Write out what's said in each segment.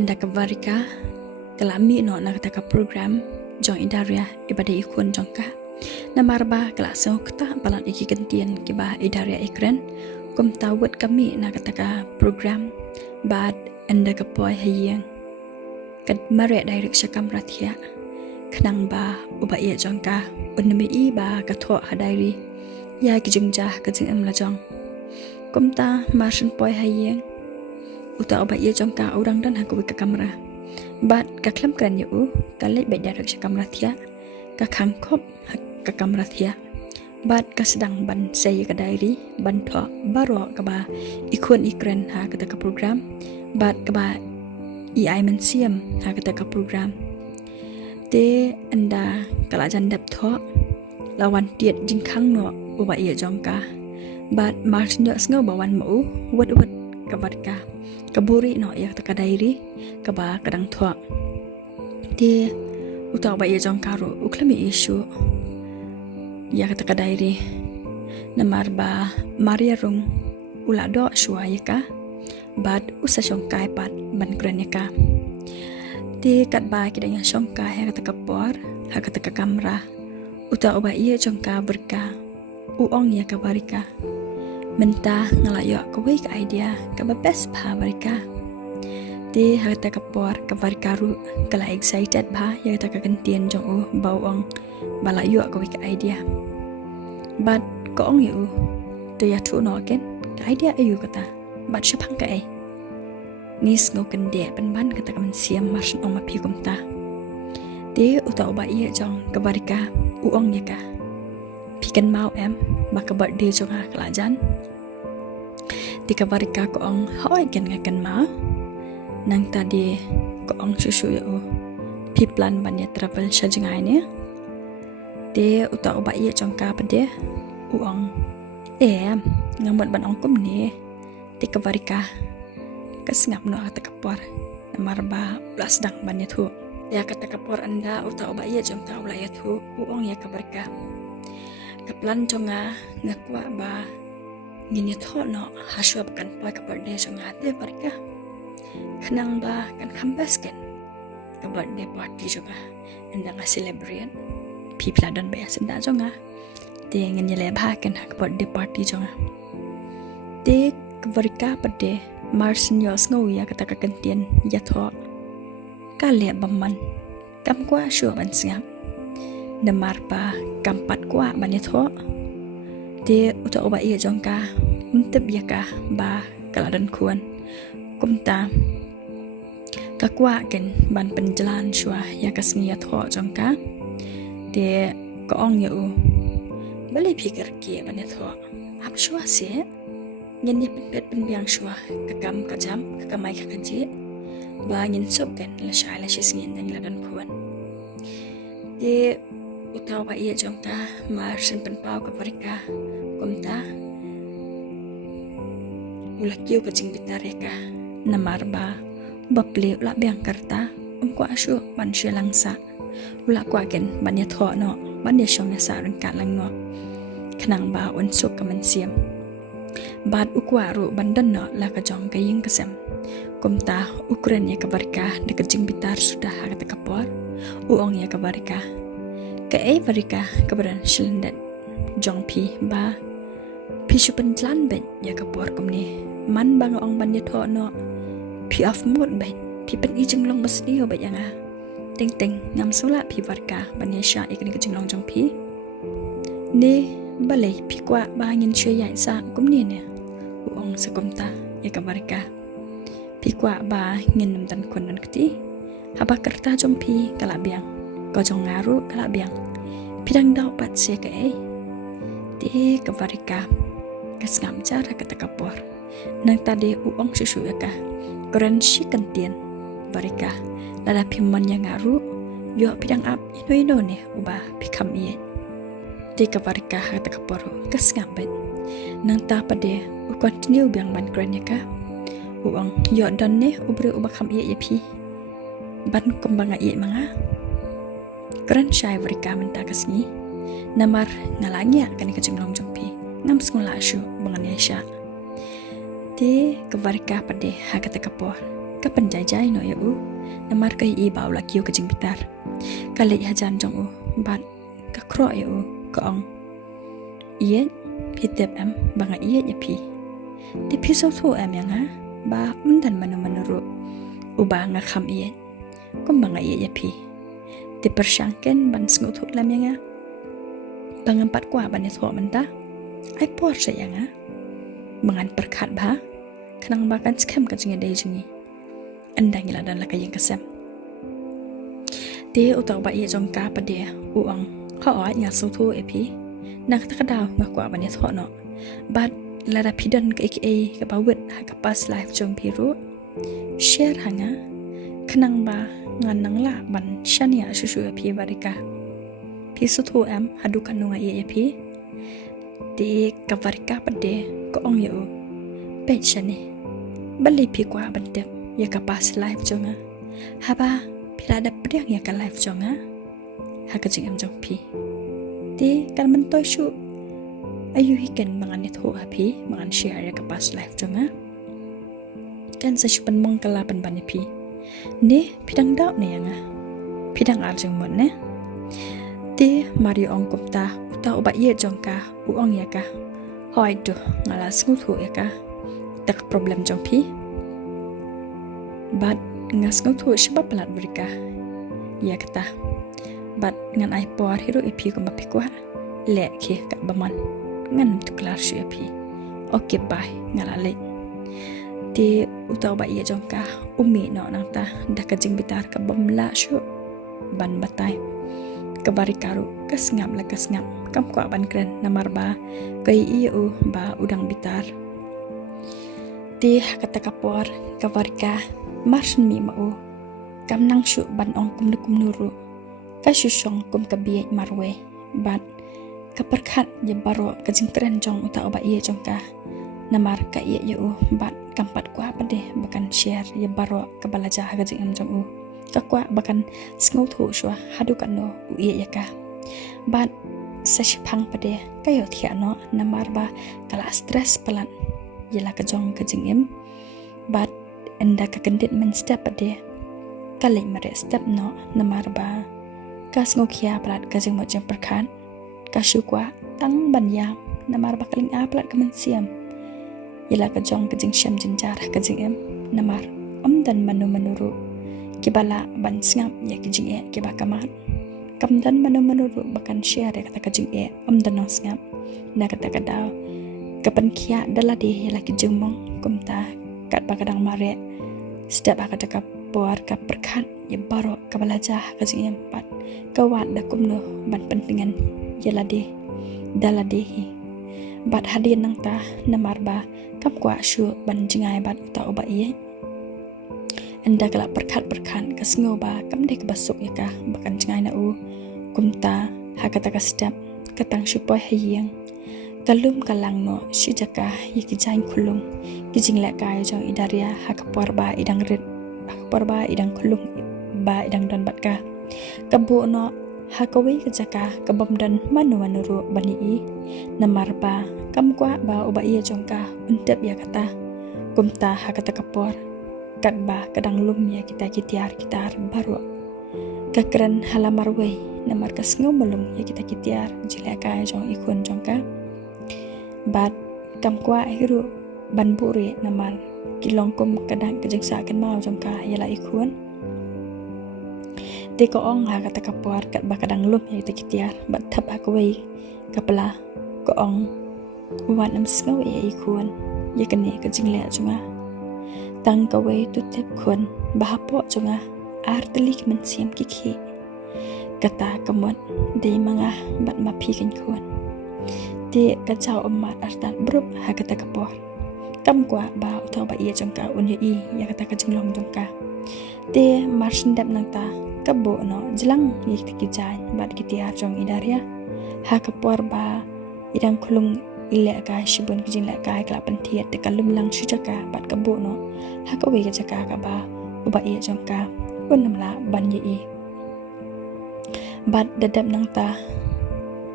anda kevarika kelami no na kata program jong idaria ibade ikun jongka na marba kelas kita balan iki kentian kiba idaria ikren kum tawet kami na kata program bad anda kepoy hayang kad mare direct syakam rathia khnang ba uba ye jongka unmi i ba katho hadairi ya ki jungjah ka jing am la jong kum ta marsin poy hayang uta uba ye jongka urang dan haku ka kamera bat ka klam kran yu ka le be direct syakam rathia ka khangkhop ka kamera thia bat ka sedang ban sei ka diary ban tho baro ka ba ikun ikren ha ka ka program bat ka ba ai mensiam ha ka ka program te anda kala jan dap tho lawan tiet jing khang no uba ye jongka bat mars ndo sngo bawan mu wet ka bat ka kaburi no ya ka diary ka ba kadang tho te uta ba ye jongka ro uklami issue ya kata diary namar ba Maria rung ula do shuaya ka bad usa shongkai pat ban kranya ka ti kat ba kidanya shongkai ha kata kapor ha kata ka kamera uta oba iya jongka berka uong ya ka barika menta ngalayo ka week idea ka ba best pa barika ti ha kata kapor ka barika ru kala excited ba ya kata ka kentian jong u bawong balayo ka week idea but ko ong yu to ya tu no ken idea ayu kata but shapang ka ai nis ngo ken de ban ban kata ka man siam mas ong ma pi kum ta te uta ba iya jong ka barika u ong ya ka pi kan mau em ba ka birthday jong ha kalajan ti ka barika ko ong hoi ken nga kan ma nang tadi ko ong susu yu pi plan ban ya travel sha jingai ne te uta ba iya jong ka pade uang ngamot ban ong kum ni ti ka barika kasngap no ata kapor marba plus dang ban ya thu ya kata kapor anda uta ba iya jong ka ula ya thu uong ya ka barika kaplan jonga ngakwa ba ngini tho no haswab kan pa ka birthday jonga te barika khnang ba kan khambas ken ka birthday party jonga anda nga celebrate people dan ba senda jonga te ngin yele ba kan ha birthday party jonga te kvarika pade mars nyos ngo ya kata ka kentian ya tho ka le bamman kam kwa shu ban sngam na marpa kampat kwa ban ya tho te uta oba iya jongka untep ya ka ba kala dan kuan kumta ka kwa ken ban penjalan shwa ya ka sngi ya tho jongka te ko ong yu bale pikir ki ban ya tho ap shwa se ngin ni pet pen biang shwa ka kam ka jam ka mai ka kanji ba ngin sop ken la sha la shis ngin dang la dan kuan te utaw ba iya jongta mar sen pen pau ka barika kumta ula kiu ka jing bitare ka namar ba baple ula biang karta ko ashu ban she langsa ula kwa ken ban ya tho no ban ya shong ya sa ring ka lang no khnang ba un suk ka man siam bad ukwa ru bandan no la ka jong ka ying kasem kumta ukren ya ka barika de ka jing bitar sudah ha ka kapor uong ya ka barika ka ai barika ka baran shlendet jong pi ba pi supen tlan ben ya ka por kumni man bang ong ban ya tho no pi of mood ben pi pen i jing long bas ni ho ba yanga ting ting ngam sula pi barika ban ya sha ikni ka jing long jong pi ne balai pi kwa ba ngin chue yai sa kumni ne uong sa kumta ya ka barika pi kwa ba ngin nam tan kon nan kti haba kerta jong pi kala biang ko jong ngaru kala biang pidang dau pat se ka ai ti ka barika kas ngam cara kata kapor nang tadi uong susu ya ka koran shi kentian barika lada piman yang ngaru yo pidang ap ino ne uba pikam iye ti ka barika kata kapor kas ngam bet nang ta pade u continue biang ban kran ya ka uong yo dan ne ubre uba kam iye pi ban kumbanga iye manga kran shai barika menta kasni namar ngalangya kan ka jenglong jongpi ngam skula shu bangan yasha ti ka barika pade ha kata kapor kapan jai no ya namar kai i baw la kiu kajing bitar kale hajan jong bat ka kro ya ka ong iye pitep am banga iye ya pi ti pi so thu am yang ha ba dan manu ru uba nga kham iye kum banga iye ya pi ti persangken ban sngu thu lam yang bangampat kwa ban ni tho man ta ai por se yang mangan perkhat ba kanang bakan skam ka jinge dei jingi andang ila dan la ka yang kasam te utaw ba ye jong ka pa de uang ha ai nya so thu epi nak ta ka daw nga kwa ban ni tho no bat la da pidan ka ka ba wet ha ka pas life jong pi ru share hanga kanang ba ngan nang la ban shania shu epi barika pi so thu am hadu kan no nga ye epi te ka barika pa de ko ong yo pe chane bali pi kwa ban te ya ka pas life jonga haba pila da priang ya ka life jonga ha ka jing am jong pi ti kan man toy shu ayu hiken mangan ni tho pi mangan share ya ka pas life jonga kan sa shu pan mong kala pan ban pi ne pidang daw ne yang pidang al jong mon ne ti mari ong kupta uta uba ye jong ka u ong ya ka hoi tu ngala sngu thu ya ka tak problem jong pi bat ngas ngau thu shba plat berika ya kata bat ngan ai por hiru ipi ko mapi kwa le ki ka baman ngan tu klar shu ipi okay bye ngala le ti utau ba ye jong ka umi no nang ta da ka jing bitar ka bamla shu ban batai ka barikaru kasngam la kasngam kam kwa ban kren namar ba kai iu ba udang bitar ti kata kapor ka barika marsin mi mau kam nang shu ban ong kum nuru ka shu shong kum ka bi marwe bat ka perkhat ye baro ka jing kren jong uta oba ye jong ka namar ka ye yu bat kampat kwa pade bakan share ye baro ka balaja ha ka jing am jong ka kwa bakan sngu thu shwa hadu kan no u ye ya ka bat sa shphang pade ka yo thia no namar ba kala stress palan yela ka jong ka jing em bat enda ka kendit men step ade kalai mare step no namar ba ka sngu khia plat ka jing mo jam perkhan ka shu kwa tang ban ya namar ba kaling a plat ka men siam yela ka jong ka jing sham jin jar ka jing em namar dan manuru kibala ban sngap ya ki jing e kiba kamat kamdan manuru bakan share kata ka jing e dan no sngap na kata ka daw kapan khia dala de yela ki jing mong kumta kat ba kadang mare step aka taka por ka perkhat ye baro ka balaja ka jing em pat ka wat da kumno ban pentingan yela de dala de hi bat hadin nang ta namar ba kap kwa shu ban jingai bat ta oba ye anda kala perkhat ka sngo ba kam de ka basuk ya ka bakan jingai na kumta hakata ka step katang shu poi hayeng kalum kalang no shijaka yiki jain khulung kijing la kai jong idaria hakapor ba idang rit hakapor ba idang khulung ba idang dan bat ka kabu no hakawi kejaka kabam dan manuru bani i namar ba kam kwa ba uba iya jong ka untep ya kata kumta hakata kapor kat ba kadang lum ya kita kitiar kitar baru kakran halamar we namar ka sngo malum ya kita kitiar jila kai jong ikun jong ka bat kam kwa hiru ban buri namal kilong kum kadang kejengsa kan mau jong ka yala ikun te ko ong ha kata kapor kat ba kadang lum ya kita kitiar bat thap akwe kapla ko ong wan am sngo ya ikun ya kene ka jingle junga tang ka we tu tep khun ba hapo junga artlik man siam ki khi kata kamot de manga bat ma phi kan khun te ka chao amma artan brup ha kata kapor kam kwa ba uthaw ba ye jong ka un ye i ya kata ka jinglong jong ka te marshin dap nang ta ka bo no jlang ye ki jan bat ki tiar jong idaria ha kapor ba idang khulung ile ka shibun ki jingla ka kla pan thiat te kalum lang shu jaka bat ka bo no ha ka we ka jaka ka ba uba ye jong ka un la ban ye i bat dadap nang ta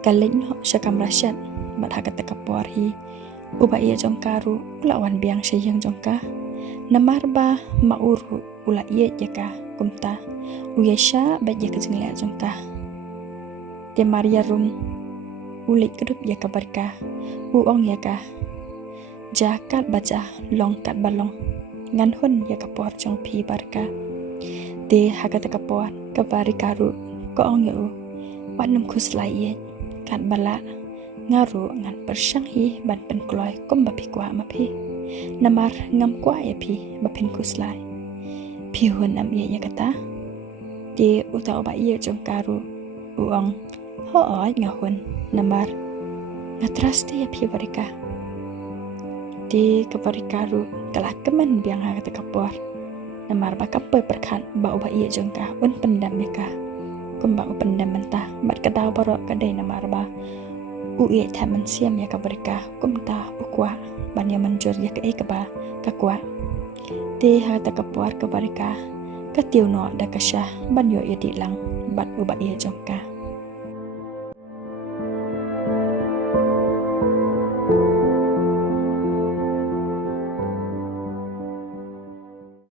kalin ho shakam rashat bat hakata kapor hi uba ye jong karu lawan biang sheyang jong ka Namarba mauru ula iya jaka kumta uyesha baja kejenglia jongka te Maria rum ulik kedup jaka barka uong jaka jakat baja long kat balong ngan hun jaka por jong pi barka te hakata kapor kabari karu ko ong yu wanum kuslai ye kat bala ngaru ngan persang hi ban pen kloy kom bapi kwa mapi namar ngam kwa ya pi bapin kuslai pi hun am ye kata di utau ba ye jong karu uang ho oi ngahun namar ngatras ti ya pi barika di kabarikaru kalah keman biang ha kata kapor namar ba kapoy perkan ba uba ye jong ka un pendam ya ka kumba pendam mentah mat kadau borok kadai namar ba uye taman siam ya kabarika kumta ukwa ban ya manjur ya ke ba kakwa te ha ta kapor kabarika katiu no da kasha ban yo ya di lang bat uba ye jongka